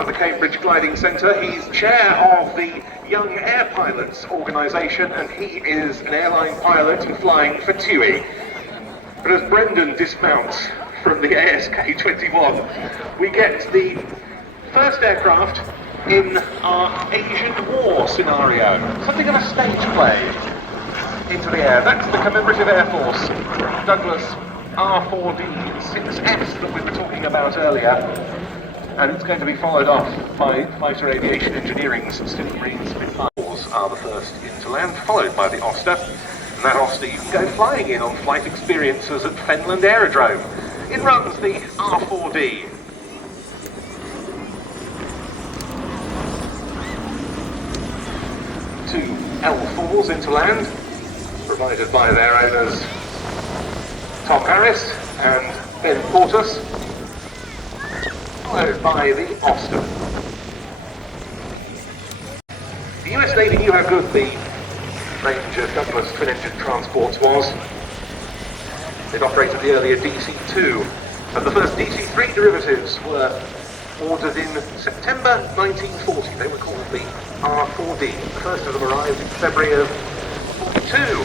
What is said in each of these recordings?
of the Cambridge Gliding Centre. He's chair of the Young Air Pilots organisation, and he is an airline pilot and flying for TUI. But as Brendan dismounts from the ASK-21, we get the first aircraft in our Asian War scenario. Something of a stage play into the air. That's the Commemorative Air Force Douglas R4D-6S that we were talking about earlier. And it's going to be followed off by Fighter Aviation Engineering's Civil Marine Spitfires are the first into land, followed by the Oster. And that Oster you can go flying in on flight experiences at Fenland Aerodrome. In runs the R4D. Two L4s into land, provided by their owners Tom Harris and Ben Portus, followed by the Oster. The US Navy knew how good the range of Douglas twin-engine transports was. They'd operated the earlier DC-2, and the first DC-3 derivatives were ordered in September 1940. They were called the R4D. The first of them arrived in February of 42.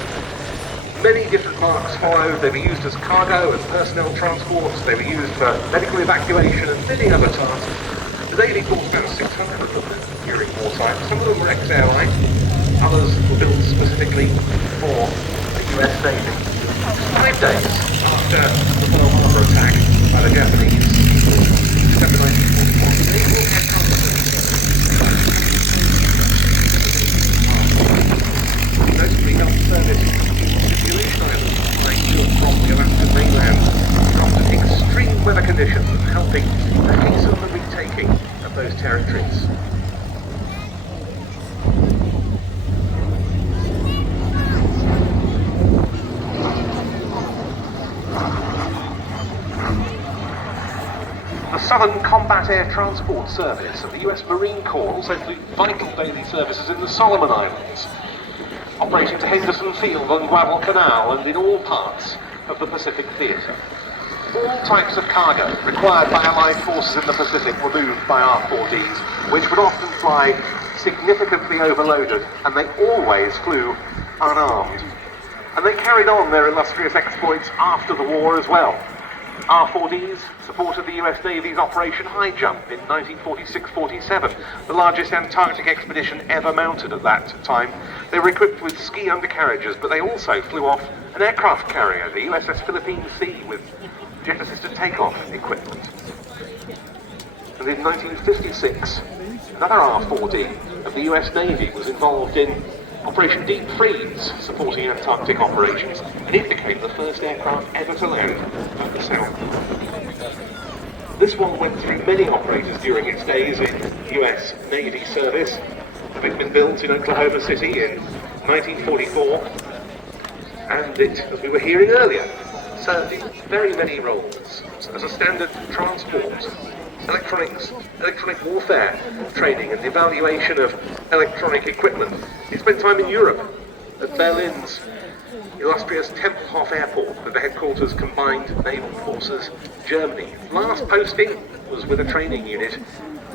Many different marks followed. They were used as cargo and personnel transports. They were used for medical evacuation and many other tasks. The Navy bought about 600 of them during wartime. Some of them were ex-airline. Others were built specifically for the US Navy. 5 days after the Pearl Harbor attack by the Japanese, December 1941, the Naval Aircraft notably helped service Stipulation Island, flying to and from the Alaskan mainland after extreme weather conditions, helping hasten the retaking of those territories. The Southern Combat Air Transport Service of the US Marine Corps also flew vital daily services in the Solomon Islands, operating to Henderson Field and Guadalcanal and in all parts of the Pacific Theatre. All types of cargo required by Allied forces in the Pacific were moved by R4Ds, which would often fly significantly overloaded, and they always flew unarmed. And they carried on their illustrious exploits after the war as well. R4Ds supported the US Navy's Operation High Jump in 1946-47, the largest Antarctic expedition ever mounted at that time. They were equipped with ski undercarriages, but they also flew off an aircraft carrier, the USS Philippine Sea, with jet-assisted takeoff equipment. And in 1956, another R4D of the US Navy was involved in Operation Deep Freeze, supporting Antarctic operations, and it became the first aircraft ever to land at the South Pole. This one went through many operators during its days in US Navy service, having been built in Oklahoma City in 1944, and it, as we were hearing earlier, served in very many roles as a standard transport, electronic warfare training and evaluation of electronic equipment. He spent time in Europe, at Berlin's illustrious Tempelhof Airport, with the headquarters Combined Naval Forces, Germany. Last posting was with a training unit,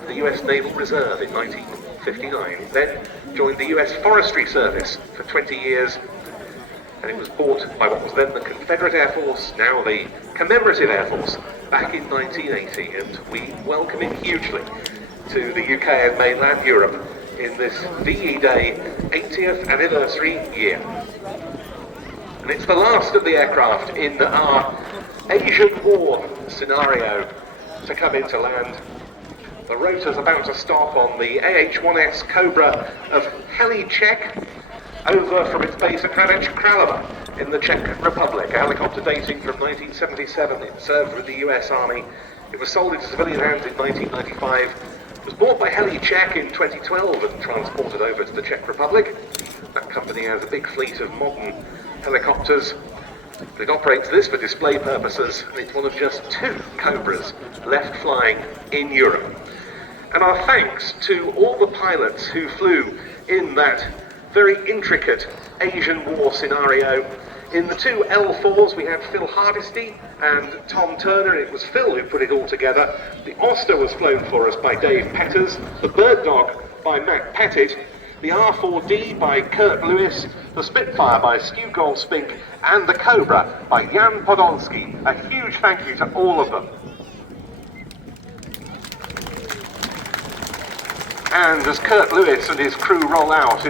the US Naval Reserve in 1959. Then joined the US Forestry Service for 20 years, and it was bought by what was then the Confederate Air Force, now the Commemorative Air Force, back in 1980, and we welcome him hugely to the UK and mainland Europe in this VE Day 80th anniversary year. And it's the last of the aircraft in our Asian War scenario to come into land. The rotor's about to stop on the AH-1S Cobra of Heli-Czech, over from its base at Hradec Králové in the Czech Republic, a helicopter dating from 1977. It served with the US Army. It was sold into civilian hands in 1995. It was bought by Heli-Czech in 2012 and transported over to the Czech Republic. That company has a big fleet of modern helicopters. It operates this for display purposes, and it's one of just 2 Cobras left flying in Europe. And our thanks to all the pilots who flew in that very intricate Asian War scenario In the two L4s we had Phil Hardesty and Tom Turner. It was Phil who put it all together. The Oster was flown for us by Dave Petters, the Bird Dog by Mac Pettit, the R4D by Kurt Lewis, the Spitfire by Stu Goldspink, and the Cobra by Jan Podolski. A huge thank you to all of them. And as Kurt Lewis and his crew roll out